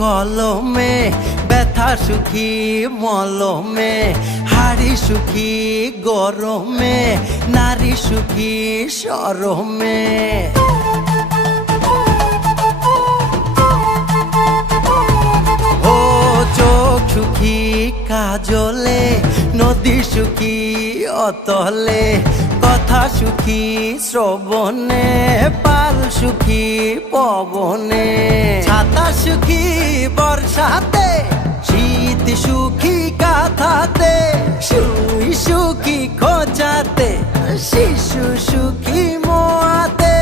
কলমে ব্যথা সুখী মলমে, হাড়ি সুখী গরমে, নারী সুখী শরমে। ও চোখ সুখী কাজলে, নদী সুখী অতলে, কথা সুখী শ্রবণে, পাল সুখী পবনে, ছাতা সুখী বর্ষাতে, শীত সুখী কাঁথাতে, শুই সুখী খোঁচাতে, শিশু সুখী মোয়াতে।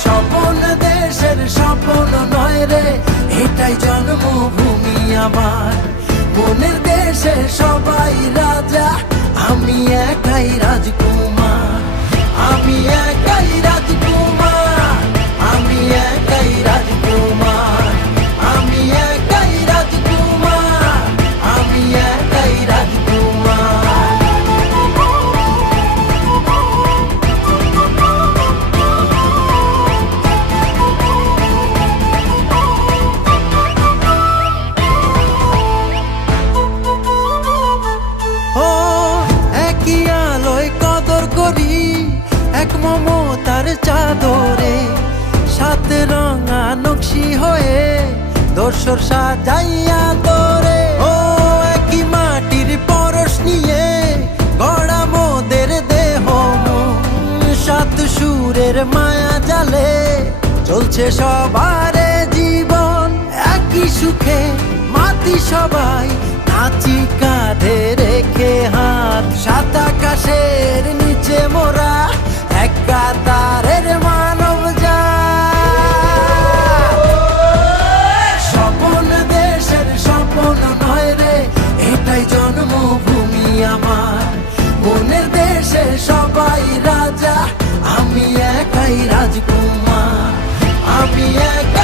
স্বপন দেশের স্বপন নয় রে, এটাই জন্মভূমি আমার। মনের দেশে সবাই রাজা, আমি একাই রাজকুমার, আমি একাই রাজকুমার, আমি একাই রাজকুমার, আমি একাই রাজকুমার, আমি একাই রাজকুমার। ও একই আলোয় কদর করি, এক মমতার চাদরে, সাত রঙা নকশি হয়ে দোসর সাজাইয়া তোরে। ও একই মাটির পরশ নিয়ে গড়া মোদের দেহ মন, সাত সুরের মায়া জালে চলছে সবারে জীবন। একই সুখে মাতি সবাই, নাচি কাঁধে রেখে হাত, সাত আকাশের নিচে মোরা এক কাতারের মানব জাত। স্বপন দেশের স্বপন নয় রে, এটাই জন্মভূমি আমার। মনের দেশে সবাই রাজা, আমি একাই রাজকুমার, আমি একাই